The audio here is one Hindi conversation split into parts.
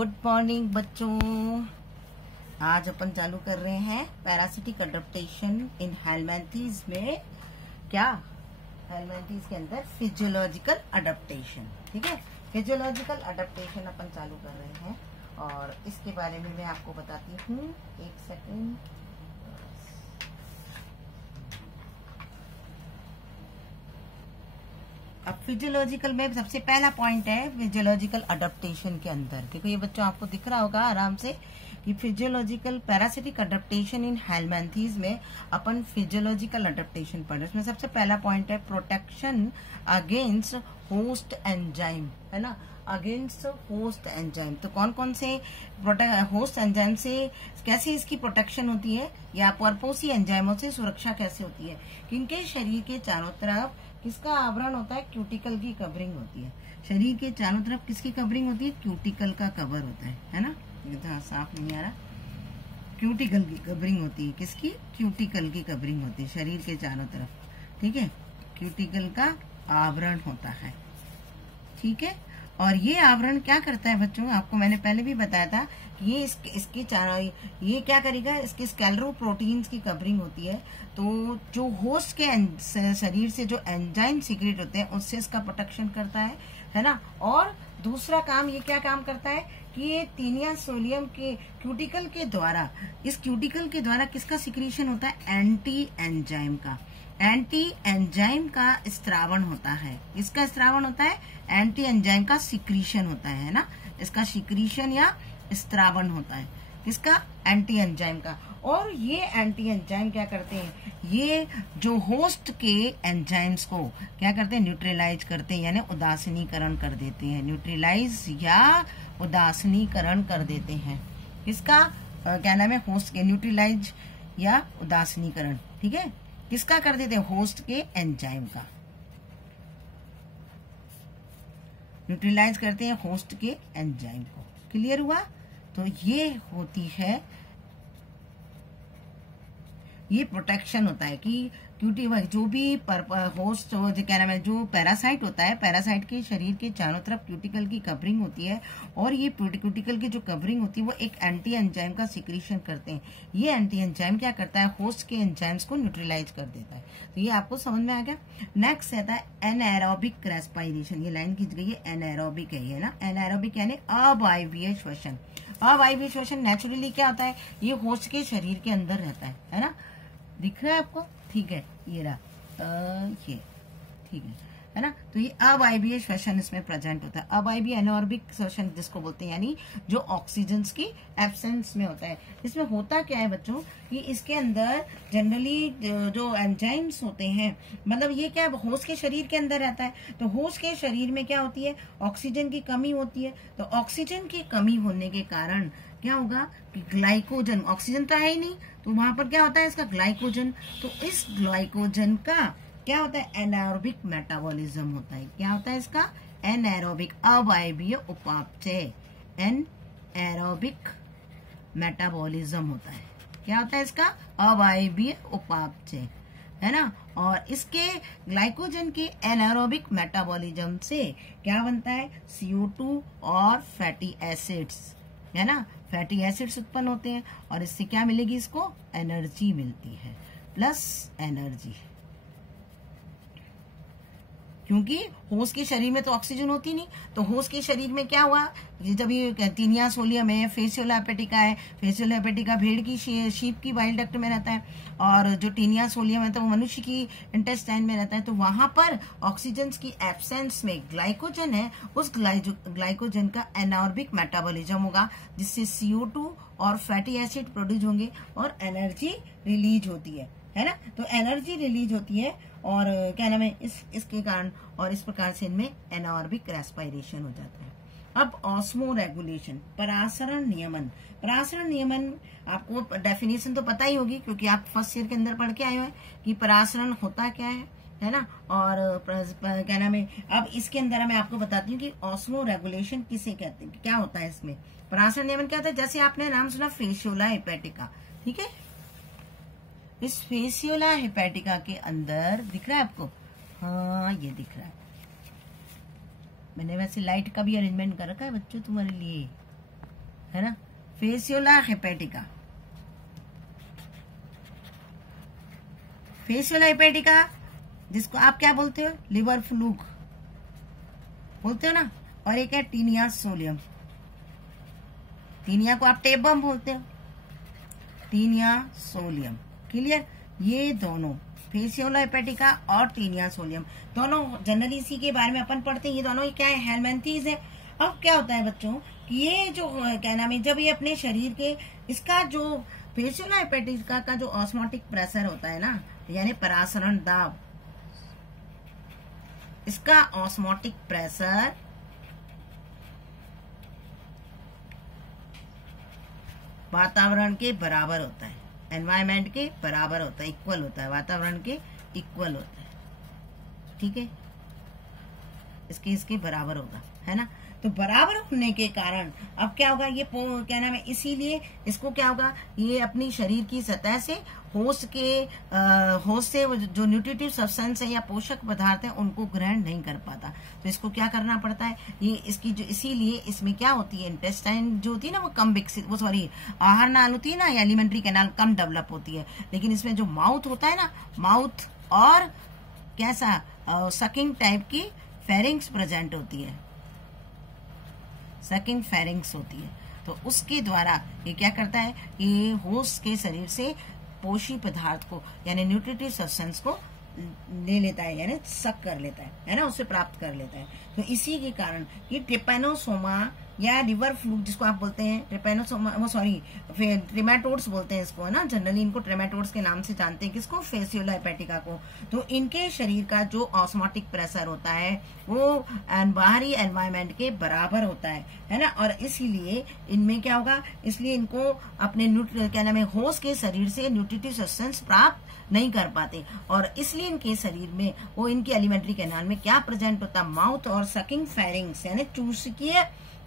गुड मॉर्निंग बच्चों। आज अपन चालू कर रहे हैं पैरासिटिक अडेप्टेशन इन हेलमिंथेस में। क्या हेलमिंथेस के अंदर फिजियोलॉजिकल अडेप्टेशन, ठीक है। फिजियोलॉजिकल अडेप्टेशन अपन चालू कर रहे हैं और इसके बारे में मैं आपको बताती हूँ। एक सेकेंड। अब फिजियोलॉजिकल में सबसे पहला पॉइंट है फिजियोलॉजिकल अडेप्टेशन के अंदर। देखो ये बच्चों आपको दिख रहा होगा आराम से कि फिजियोलॉजिकल पैरासिटिक अडेप्टेशन इन हेलमिंथेस में अपन फिजियोलॉजिकल अडेप्टेशन पढ़ रहे हैं। इसमें सबसे पहला पॉइंट है प्रोटेक्शन अगेंस्ट होस्ट एंजाइम, है ना, अगेंस्ट होस्ट एंजाइम। तो कौन कौन से होस्ट एंजाइम से कैसे इसकी प्रोटेक्शन होती है या परपोसी एंजाइमों से सुरक्षा कैसे होती है। किनके शरीर के चारों तरफ किसका आवरण होता है, क्यूटिकल की कवरिंग होती है। शरीर के चारों तरफ किसकी कवरिंग होती है, क्यूटिकल का कवर होता है ना। ये तो साफ नहीं आ रहा। क्यूटिकल की कवरिंग होती है, किसकी, क्यूटिकल की कवरिंग होती है शरीर के चारों तरफ, ठीक है। क्यूटिकल का आवरण होता है, ठीक है। और ये आवरण क्या करता है बच्चों, आपको मैंने पहले भी बताया था कि ये इसके चारों ये क्या करेगा, इसके स्केलेरो प्रोटीन्स की कवरिंग होती है। तो जो होस्ट के शरीर से जो एंजाइम सीक्रेट होते हैं उससे इसका प्रोटेक्शन करता है ना। और दूसरा काम ये क्या काम करता है कि ये तीनिया सोलियम के क्यूटिकल के द्वारा, इस क्यूटिकल के द्वारा किसका सिक्रीशन होता है, एंटी एंजाइम का। एंटी एंजाइम का स्त्रावण होता है। इसका स्त्रावण होता है, एंटी एंजाइम का सिक्रीशन होता है ना। इसका सिक्रीशन या स्त्रावण होता है, किसका, एंटी एंजाइम का। और ये एंटी एंजाइम क्या करते हैं, ये जो होस्ट के एंजाइम्स को क्या करते हैं, न्यूट्रलाइज करते हैं, यानी उदासीनीकरण कर देते हैं। न्यूट्रलाइज या उदासीनीकरण कर देते हैं। किसका क्या नाम है, होस्ट के, न्यूट्रलाइज या उदासीनीकरण, ठीक है। किसका कर देते हैं, होस्ट के एंजाइम का। न्यूट्रलाइज करते हैं होस्ट के एंजाइम को। क्लियर हुआ। तो ये होती है, ये प्रोटेक्शन होता है कि क्यूटी जो भी होस्ट क्या नाम है, जो पैरासाइट होता है, पैरासाइट के शरीर के चारों तरफ क्यूटिकल की कवरिंग होती है। और ये क्यूटिकल की जो कवरिंग होती है वो एक एंटी एंजाइम का सिक्रीशन करते हैं। ये एंटी एंजाइम क्या करता है, होस्ट के एंजाइम्स को न्यूट्रलाइज कर देता है। तो ये आपको समझ में आ गया। नेक्स्ट रहता है एनएरोबिक रेस्पिरेशन। ये लाइन खींच गई है, एनएरोबिक है ये ना। एनएरोबिक यानी अवायवीय श्वसन। अवायवीय श्वसन नेचुरली क्या होता है, ये होस्ट के शरीर के अंदर रहता है ना। दिख रहा है आपको, ठीक है, ये रहा, ये ठीक है ना। तो ये अवायवीय श्वसन इसमें प्रेजेंट होता है। अवायवीय एनारोबिक श्वसन जिसको बोलते हैं, यानी जो ऑक्सीजन की एब्सेंस में होता है। इसमें होता क्या है बच्चों, कि इसके अंदर जनरली जो एंजाइम्स होते हैं, मतलब ये क्या है, होस्ट के शरीर के अंदर रहता है। तो होस्ट के शरीर में क्या होती है, ऑक्सीजन की कमी होती है। तो ऑक्सीजन की कमी होने के कारण क्या होगा कि ग्लाइकोजन, ऑक्सीजन तो है ही नहीं, तो वहां पर क्या होता है, इसका ग्लाइकोजन। तो इस ग्लाइकोजन का क्या होता है, एनारोबिक मेटाबॉलिज्म होता है। क्या होता है इसका, एनारोबिक अवायवीय उपापचय, एनारोबिक मेटाबॉलिज्म होता है। क्या होता है इसका, अवायवीय उपापचय, है ना। और इसके ग्लाइकोजन के एनारोबिक मेटाबॉलिज्म से क्या बनता है, CO2 और फैटी एसिड्स, है ना। फैटी एसिड्स उत्पन्न होते हैं और इससे क्या मिलेगी, इसको एनर्जी मिलती है, प्लस एनर्जी। क्योंकि होस्ट के शरीर में तो ऑक्सीजन होती नहीं, तो होस्ट के शरीर में क्या हुआ, जब ये तीनिया सोलियम है, फेसियोला हेपेटिका है, फेसियोला हेपेटिका भेड़ की, शीप की बाइल डक्ट में रहता है, और जो टीनिया सोलियम है तो वो मनुष्य की इंटेस्टाइन में रहता है। तो वहां पर ऑक्सीजन की एब्सेंस में ग्लाइकोजन है, उस ग्लाइकोजन का एनारोबिक मेटाबॉलिज्म होगा, जिससे CO2 और फैटी एसिड प्रोड्यूस होंगे और एनर्जी रिलीज होती है ना। तो एनर्जी रिलीज होती है और क्या नाम है, इसके कारण, और इस प्रकार से इनमें एनारोबिक रेस्पिरेशन हो जाता है। अब ऑस्मो रेगुलेशन, परासरण नियमन। परासरण नियमन आपको डेफिनेशन तो पता ही होगी, क्योंकि आप फर्स्ट ईयर के अंदर पढ़ के आए हुए हैं कि परासरण होता क्या है ना। और क्या नाम है, अब इसके अंदर मैं आपको बताती हूँ कि ऑस्मो रेगुलेशन किसे कहते हैं, क्या होता है इसमें। परासरण नियमन क्या होता है, जैसे आपने नाम सुना फेसियोला हेपेटिका, ठीक है। इस फेसियोला हेपेटिका के अंदर दिख रहा है आपको, हाँ ये दिख रहा है। मैंने वैसे लाइट का भी अरेंजमेंट कर रखा है बच्चों तुम्हारे लिए, है ना, फेसियोला हेपेटिका। फेसियोला हेपेटिका जिसको आप क्या बोलते हो, लिवर फ्लूक बोलते हो ना, और एक है टीनिया सोलियम। टीनिया को आप टेप बम बोलते हो, टीनिया सोलियम। क्लियर, ये दोनों फेसियोला हेपेटिका और टीनिया सोलियम दोनों जनरली इसी के बारे में अपन पढ़ते हैं। ये दोनों क्या है, हेलमेंथीज है। अब क्या होता है बच्चों कि ये जो क्या नाम है, जब ये अपने शरीर के, इसका जो फेसियोला हेपेटिका का जो ऑस्मोटिक प्रेशर होता है ना, यानी परासरण दाब, इसका ऑस्मोटिक प्रेशर वातावरण के बराबर होता है, एनवायरमेंट के बराबर होता है, इक्वल होता है, वातावरण के इक्वल होता है। ठीक है, इसके बराबर होगा, है ना। तो बराबर होने के कारण अब क्या होगा, ये क्या नाम है, इसीलिए इसको क्या होगा, ये अपनी शरीर की सतह से होस्ट से जो न्यूट्रिटिव सब्सटेंस है या पोषक पदार्थ है उनको ग्रहण नहीं कर पाता। तो इसको क्या करना पड़ता है, ये इसकी जो, इसीलिए इसमें क्या होती है, इंटेस्टाइन जो होती है ना वो कम विकसित, वो सॉरी आहार नाल होती है ना, या एलिमेंट्री कैनाल कम डेवलप होती है। लेकिन इसमें जो माउथ होता है ना, माउथ और कैसा सकिंग टाइप की फेरिंग्स प्रेजेंट होती है, सकिंग फेरिंग्स होती है। तो उसके द्वारा ये क्या करता है, ये होस्ट के शरीर से पोषी पदार्थ को यानी न्यूट्रिटिव सब्सटेंस को ले लेता है, यानी सक कर लेता है ना, उससे प्राप्त कर लेता है। तो इसी के कारण ये ट्रिपैनोसोमा या लिवर फ्लूक जिसको आप बोलते हैं, ट्रिपैनोसोमा, वो सॉरी ट्रेमेटोड्स बोलते हैं इसको, है ना, जनरली इनको ट्रेमेटोड्स के नाम से जानते हैं, किसको, फेसियोला हेपेटिका को। तो इनके शरीर का जो ऑस्मोटिक प्रेशर होता है वो बाहरी एनवायरमेंट के बराबर होता है ना, और इसीलिए इनमें क्या होगा, इसलिए इनको अपने क्या नाम है, होस्ट के शरीर से न्यूट्रिटिव सब्सटेंस प्राप्त नहीं कर पाते, और इसलिए इनके शरीर में वो इनकी एलिमेंट्री कैनाल में क्या प्रेजेंट होता है, माउथ और सकिंग फेरिंग्स यानी चूसकीय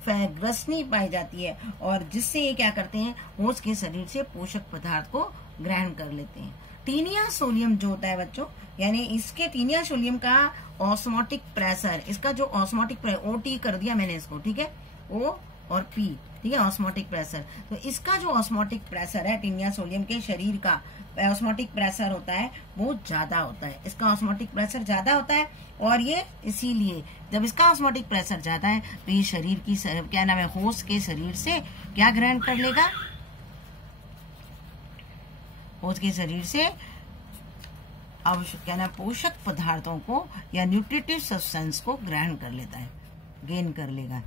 ग्रसनी पाई जाती है, और जिससे ये क्या करते हैं, होस्ट के शरीर से पोषक पदार्थ को ग्रहण कर लेते हैं। टीनिया सोलियम जो होता है बच्चों, यानी इसके टीनिया सोलियम का ऑस्मोटिक प्रेशर, इसका जो ऑस्मोटिक प्रेशर, OT कर दिया मैंने इसको, ठीक है, O और P, ठीक है, ऑस्मोटिक प्रेशर। तो इसका जो ऑस्मोटिक प्रेशर है टीनिया सोलियम के शरीर का ऑस्मोटिक प्रेशर होता है वो ज्यादा होता है, इसका ऑस्मोटिक प्रेशर ज्यादा होता है, और ये इसीलिए जब इसका ऑस्मोटिक प्रेशर ज्यादा है तो ये शरीर की क्या नाम है, होस्ट के शरीर से क्या ग्रहण कर लेगा, होस्ट के शरीर से आवश्यक क्या नाम, पोषक पदार्थों को या न्यूट्रिटिव सब्सटेंस को ग्रहण कर लेता है, गेन कर लेगा।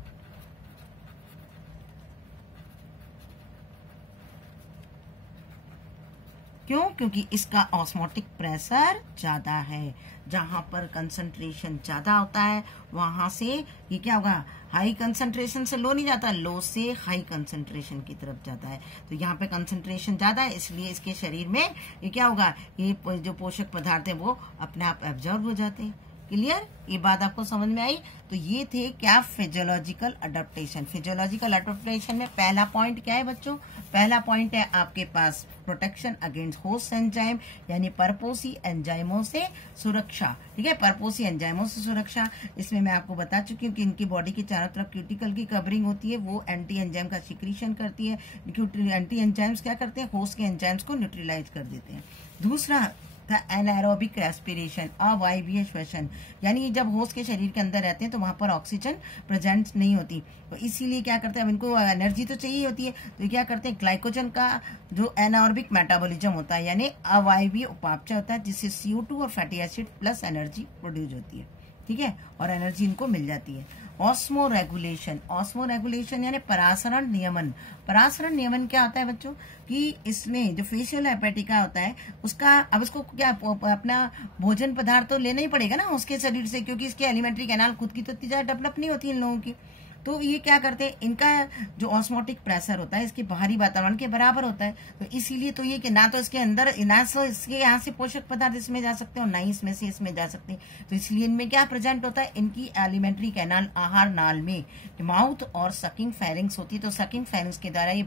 क्यों, क्योंकि इसका ऑस्मोटिक प्रेशर ज्यादा है, जहां पर कंसंट्रेशन ज्यादा होता है वहां से ये क्या होगा, हाई कंसंट्रेशन से लो नहीं जाता, लो से हाई कंसंट्रेशन की तरफ जाता है। तो यहाँ पे कंसंट्रेशन ज्यादा है, इसलिए इसके शरीर में ये क्या होगा, ये जो पोषक पदार्थ है वो अपने आप एब्जॉर्ब हो जाते हैं। क्लियर, ये बात आपको समझ में आई। तो ये थे क्या, फिजियोलॉजिकल अडेप्टेशन। फिजियोलॉजिकल अडेप्टेशन में पहला पॉइंट क्या है बच्चों, पहला पॉइंट है आपके पास प्रोटेक्शन अगेंस्ट होस्ट एंजाइम, यानी परपोसी एंजाइमों से सुरक्षा। ठीक है, परपोसी एंजाइमों से सुरक्षा, इसमें मैं आपको बता चुकी हूँ कि इनकी बॉडी के चारों तरफ क्यूटिकल की कवरिंग होती है, वो एंटी एंजाइम का सिक्रीशन करती है। एंटी एंजाइम्स क्या करते हैं, होस्ट के एंजाइम्स को न्यूट्रलाइज कर देते हैं। दूसरा था एनारोबिक रेस्पिरेशन, अवायवीय श्वसन, यानी जब होस्ट के शरीर के अंदर रहते हैं तो वहां पर ऑक्सीजन प्रेजेंट नहीं होती, तो इसीलिए क्या करते हैं, अब इनको एनर्जी तो चाहिए होती है, तो क्या करते हैं, ग्लाइकोजन का जो एनारोबिक मेटाबॉलिज्म होता है यानी अवायवीय उपापचय होता है, जिससे CO2 और fatty acid plus energy produce होती है। ठीक है, और एनर्जी इनको मिल जाती है। ऑस्मो रेगुलेशन यानी परासरण नियमन। परासरण नियमन क्या होता है बच्चों, कि इसमें जो फेसियोला हेपेटिका होता है उसका, अब इसको क्या अपना भोजन पदार्थ तो लेना ही पड़ेगा ना उसके शरीर से, क्योंकि इसके एलिमेंट्री कैनाल खुद की तो इतनी ज्यादा डेवलप नहीं होती इन लोगों की। तो ये क्या करते हैं, इनका जो ऑस्मोटिक प्रेशर होता है इसके बाहरी वातावरण के बराबर होता है, तो इसीलिए तो ये कि ना तो इसके अंदर, ना तो इसके यहाँ से पोषक पदार्थ इसमें जा सकते हैं और ना ही इसमें से इसमें जा सकते हैं, तो इसलिए इनमें क्या प्रेजेंट होता है, इनकी एलिमेंट्री कैनाल आहार नाल में माउथ और सकिंग फेरिंग्स होती है, तो सकिंग फेरिंग्स के द्वारा ये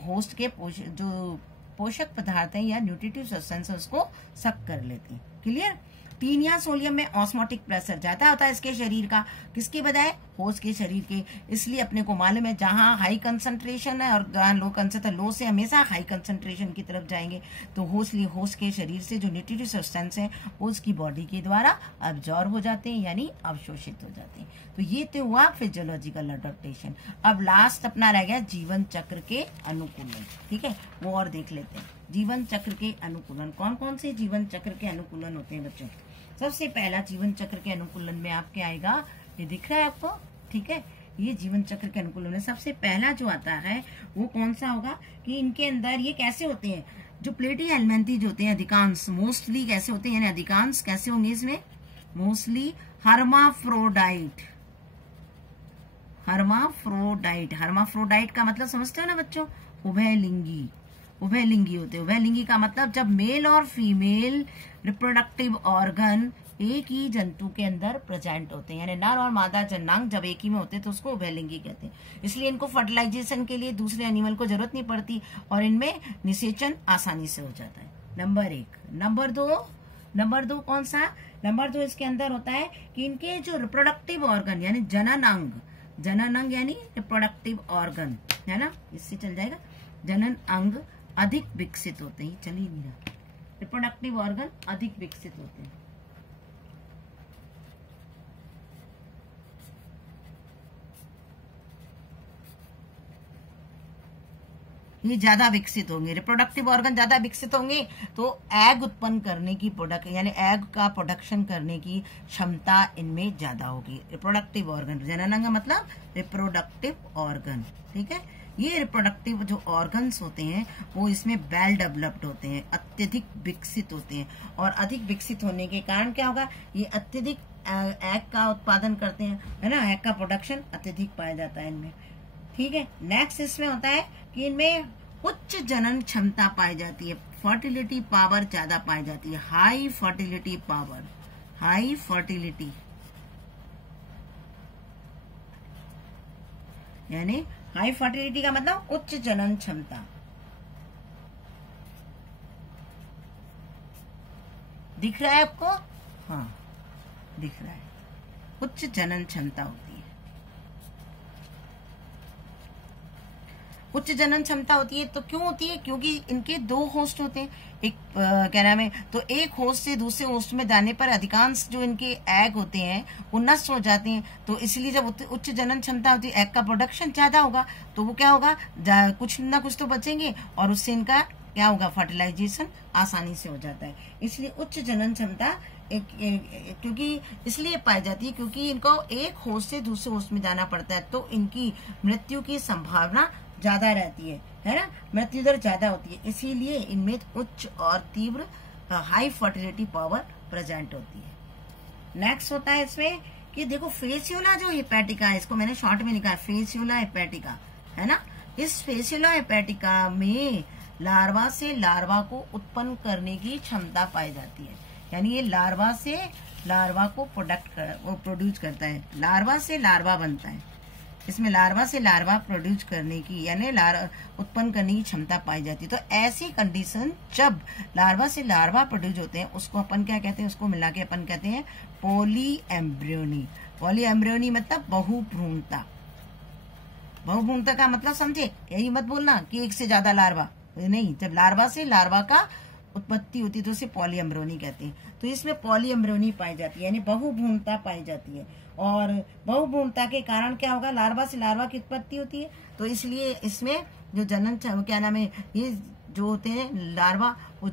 होस्ट के जो पोषक पदार्थ है या न्यूट्रिटिव सब्सटेंस उसको सक कर लेते हैं। क्लियर। टीनिया सोलियम में ऑस्मोटिक प्रेशर ज्यादा होता है इसके शरीर का, किसके बजाय, होस्ट के शरीर के। इसलिए अपने को मालूम है जहां हाई कंसंट्रेशन है और जहां लो कंसंट्रेशन, लो से हमेशा हाई कंसंट्रेशन की तरफ जाएंगे। तो होस्ट के शरीर से जो न्यूट्रिटिव सब्सटेंस है वो उसकी बॉडी के द्वारा अब्जॉर्ब हो जाते हैं, यानी अवशोषित हो जाते हैं। तो ये तो हुआ फिजियोलॉजिकल अडॉप्टेशन। अब लास्ट अपना रह गया जीवन चक्र के अनुकूलन। ठीक है, वो और देख लेते हैं। जीवन चक्र के अनुकूलन, कौन कौन से जीवन चक्र के अनुकूलन होते हैं बच्चों? सबसे पहला जीवन चक्र के अनुकूलन में आपके आएगा, ये दिख रहा है आपको? ठीक है, ये जीवन चक्र के अनुकूलन में सबसे पहला जो आता है वो कौन सा होगा कि इनके अंदर ये कैसे होते हैं, जो प्लेटी हेलमिंथीज होते हैं अधिकांश, मोस्टली कैसे होते हैं, यानी अधिकांश कैसे होंगे इसमें? Mostly hermaphrodite. हर्माफ्रोडाइट, हर्माफ्रोडाइट का मतलब समझते हो ना बच्चों? उभयलिंगी, उभयलिंगी होते हैं। उभयलिंगी का मतलब जब मेल और फीमेल रिप्रोडक्टिव ऑर्गन एक ही जंतु के अंदर प्रेजेंट होते हैं, यानी नर और मादा जनांग जब एक ही में होते हैं तो उसको उभयलिंगी कहते हैं। इसलिए इनको फर्टिलाइजेशन के लिए दूसरे एनिमल को जरूरत नहीं पड़ती और इनमें निषेचन आसानी से हो जाता है। नंबर एक। नंबर दो कौन सा? नंबर 2 इसके अंदर होता है कि इनके जो रिप्रोडक्टिव ऑर्गन यानी जनन अंग यानी रिप्रोडक्टिव ऑर्गन है ना, इससे चल जाएगा, जनन अंग अधिक विकसित होते हैं। चलिए नहीं रहा, रिप्रोडक्टिव ऑर्गन अधिक विकसित होते हैं। ये ज्यादा विकसित होंगे, रिप्रोडक्टिव ऑर्गन ज्यादा विकसित होंगे तो एग उत्पन्न करने की यानी एग का प्रोडक्शन करने की क्षमता इनमें ज्यादा होगी। रिप्रोडक्टिव ऑर्गन, जननांग मतलब रिप्रोडक्टिव ऑर्गन। ठीक है, ये रिप्रोडक्टिव जो ऑर्गन्स होते हैं वो इसमें वेल डेवलप्ड होते हैं, अत्यधिक विकसित होते हैं। और अधिक विकसित होने के कारण क्या होगा, ये अत्यधिक एग का उत्पादन करते हैं, है ना, एग का प्रोडक्शन अत्यधिक पाया जाता है इनमें। ठीक है, नेक्स्ट इसमें होता है कि इनमें उच्च जनन क्षमता पाई जाती है, फर्टिलिटी पावर ज्यादा पाई जाती है, high fertility power, high fertility यानी हाई फर्टिलिटी का मतलब उच्च जनन क्षमता। दिख रहा है आपको? हाँ दिख रहा है, उच्च जनन क्षमता होती है। उच्च जनन क्षमता होती है तो क्यों होती है? क्योंकि इनके 2 होस्ट होते हैं, एक क्या नाम है, तो एक होस्ट से दूसरे होस्ट में जाने पर अधिकांश जो इनके एग होते हैं वो नष्ट हो जाते हैं। तो इसलिए जब उच्च जनन क्षमता होती है, एग का प्रोडक्शन ज्यादा होगा तो वो क्या होगा, कुछ ना कुछ तो बचेंगे और उससे इनका क्या होगा, फर्टिलाइजेशन आसानी से हो जाता है। इसलिए उच्च जनन क्षमता क्योंकि इसलिए पाई जाती है क्योंकि इनको एक होस्ट से दूसरे होस्ट में जाना पड़ता है, तो इनकी मृत्यु की संभावना ज्यादा रहती है ना, मृत्यु दर ज्यादा होती है। इसीलिए इनमें उच्च और तीव्र हाई फर्टिलिटी पावर प्रेजेंट होती है। नेक्स्ट होता है इसमें कि देखो फेसियोला जो हेपेटिका है, इसको मैंने शॉर्ट में लिखा है फेसियोला हेपेटिका, है ना। इस फेसियोला हेपेटिका में लार्वा से लार्वा को उत्पन्न करने की क्षमता पाई जाती है, यानी ये लार्वा से लार्वा को प्रोड्यूस करता है, लार्वा से लार्वा बनता है। इसमें लार्वा से लार्वा प्रोड्यूस करने की यानी उत्पन्न करने की क्षमता पाई जाती है। तो ऐसी कंडीशन जब लार्वा से लार्वा प्रोड्यूस होते हैं उसको अपन क्या कहते हैं, उसको मिला के अपन कहते हैं पॉली एम्ब्रियोनी। पॉली एम्ब्रियोनी मतलब बहुभ्रूणता। बहुभ्रूणता का मतलब समझे, यही मत बोलना कि एक से ज्यादा लार्वा नहीं, जब लार्वा से लार्वा का उत्पत्ति होती है तो उसे पॉली एम्ब्रियोनी कहते हैं। तो इसमें पॉली एम्ब्रियोनी पाई जाती है यानी बहुभ्रूणता पाई जाती है। और बहुभ्रूणता के कारण क्या होगा, लार्वा से लार्वा की उत्पत्ति होती है। तो इसलिए इसमें जो जनन क्या नाम है, ये जो होते हैं लार्वा वो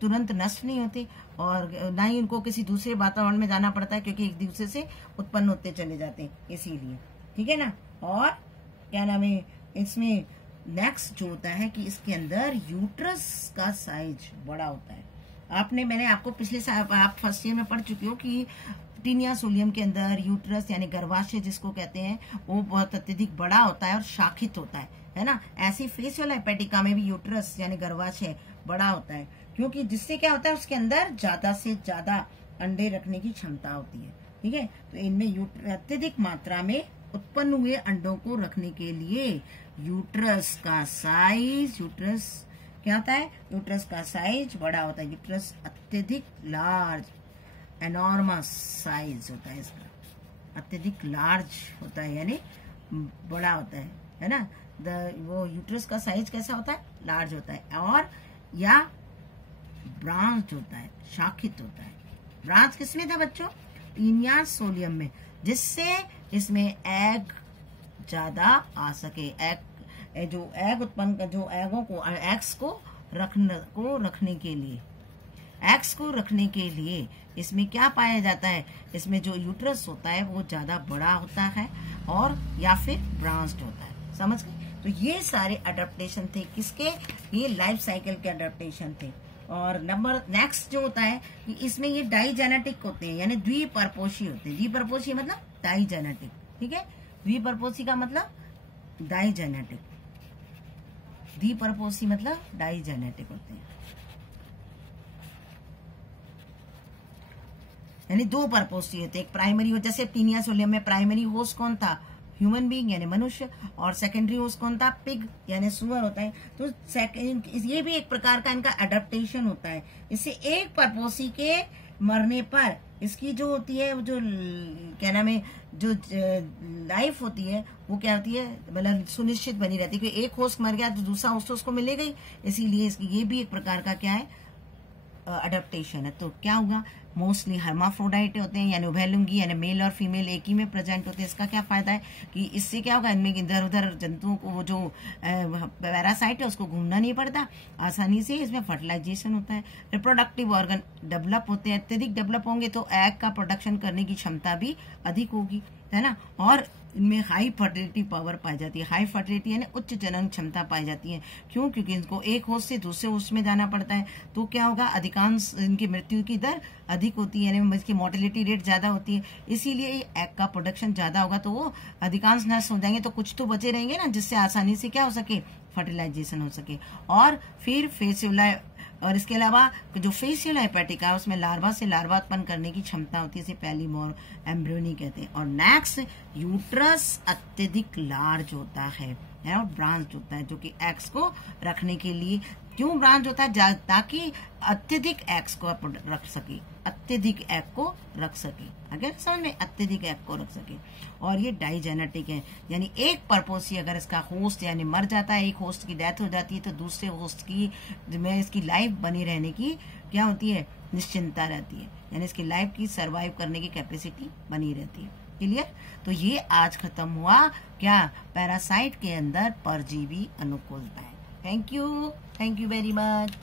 तुरंत नष्ट नहीं होते और ना ही उनको किसी दूसरे वातावरण में जाना पड़ता है क्योंकि एक दूसरे से उत्पन्न होते चले जाते हैं, इसीलिए। ठीक है ना। और क्या नाम है, इसमें नेक्स्ट जो होता है कि इसके अंदर यूट्रस का साइज बड़ा होता है। मैंने आपको पिछले साल आप फर्स्ट ईयर में पढ़ चुके हो कि टीनिया सोलियम के अंदर यूट्रस यानी गर्भाशय जिसको कहते हैं वो बहुत अत्यधिक बड़ा होता है और शाखित होता है ना। ऐसी फेसियोला हेपेटिका में भी यूट्रस यानी गर्भाशय बड़ा होता है क्योंकि जिससे क्या होता है उसके अंदर ज्यादा से ज्यादा अंडे रखने की क्षमता होती है। ठीक है, तो इनमें अत्यधिक मात्रा में उत्पन्न हुए अंडों को रखने के लिए यूट्रस का साइज, यूट्रस क्या होता है, यूट्रस का साइज बड़ा होता है। यूट्रस अत्यधिक लार्ज एनॉर्मस साइज होता है इसका। अत्यधिक लार्ज होता है, यानी बड़ा होता है ना। वो यूट्रस का साइज कैसा होता है, लार्ज होता है, और या ब्रांच होता है, शाखित होता है। ब्रांच किसमें था बच्चों, टीनिया सोलियम में, जिससे इसमें एग ज्यादा आ सके। एग जो एग उत्पन्न, जो एगों को, एग्स को रखने के लिए, एग्स को रखने के लिए इसमें क्या पाया जाता है, इसमें जो यूट्रस होता है वो ज्यादा बड़ा होता है और या फिर ब्रांच्ड होता है। समझ गए। तो ये सारे अडेप्टेशन थे किसके, ये लाइफ साइकिल के अडेप्टेशन थे। और नंबर नेक्स्ट जो होता है कि इसमें ये डाइजेनेटिक होते हैं, यानी द्विपर्पोषी होते हैं। द्विपर्पोषी मतलब डाइजेनेटिक, ठीक है। द्विपर्पोषी का मतलब डाइजेनेटिक, द्विपर्पोषी मतलब डाइजेनेटिक होते हैं, यानी दो पर्पोसी होते हैं। एक प्राइमरी हो, जैसे टीनिया सोलियम में प्राइमरी होस्ट कौन था, ह्यूमन बीइंग यानी मनुष्य, और सेकेंडरी होस्ट कौन था, पिग यानी सुअर होता है। तो ये भी एक प्रकार का इनका अडेप्टेशन होता है। इससे एक पर्पोसी के मरने पर इसकी जो होती है, जो क्या नाम है, जो लाइफ होती है वो क्या होती है, मतलब सुनिश्चित बनी रहती है कि एक होस्ट मर गया तो दूसरा होस्ट उसको मिलेगा ही। इसीलिए इसकी ये भी एक प्रकार का क्या है, अडेप्टेशन है। तो क्या होगा, मोस्टली हर्माफ्रोडाइट होते हैं, यानी उभयलिंगी, यानी मेल और फीमेल एक ही में प्रेजेंट होते हैं। इसका क्या फायदा है कि इससे क्या होगा, इनमें इधर उधर जंतुओं को, वो जो पैरासाइट है उसको घूमना नहीं पड़ता, आसानी से इसमें फर्टिलाइजेशन होता है। रिप्रोडक्टिव ऑर्गन डेवलप होते हैं, अत्यधिक डेवलप होंगे तो एग का प्रोडक्शन करने की क्षमता भी अधिक होगी, है ना। और इनमें हाई फर्टिलिटी पावर पाई जाती है। हाई फर्टिलिटी यानी उच्च जनन क्षमता पाई जाती है। क्यों, क्योंकि इनको एक होस्ट से दूसरे होस्ट में जाना पड़ता है। तो क्या होगा, अधिकांश इनकी मृत्यु की दर अधिक होती है, यानी इसकी मोर्टेलिटी रेट ज्यादा होती है। इसीलिए एग का प्रोडक्शन ज्यादा होगा तो वो अधिकांश नष्ट हो जाएंगे, तो कुछ तो बचे रहेंगे ना, जिससे आसानी से क्या हो सके, फर्टिलाइजेशन हो सके। और फिर फेसियोला, और इसके अलावा जो फेसियल हेपेटिका है उसमें लार्वा से लार्वा उत्पन्न करने की क्षमता होती है, इसे पैलीमोर एम्ब्रियोनी कहते हैं। और नेक्स्ट, यूट्रस अत्यधिक लार्ज होता है और ब्रांच होता है, जो कि एग्स को रखने के लिए। क्यों ब्रांच होता है, ताकि अत्यधिक एग्स को रख सके, अत्यधिक एग को रख सके, अगर समझ में, अत्यधिक एग को रख सके। और ये डाइजेनेटिक है, यानी एक पर्पोसी अगर इसका होस्ट यानी मर जाता है, एक होस्ट की डेथ हो जाती है, तो दूसरे होस्ट की में इसकी लाइफ बनी रहने की क्या होती है, निश्चिंतता रहती है, यानी इसकी लाइफ की सर्वाइव करने की कैपेसिटी बनी रहती है। क्लियर। तो ये आज खत्म हुआ क्या, पैरासाइट के अंदर परजीवी अनुकूलताएं। Thank you very much.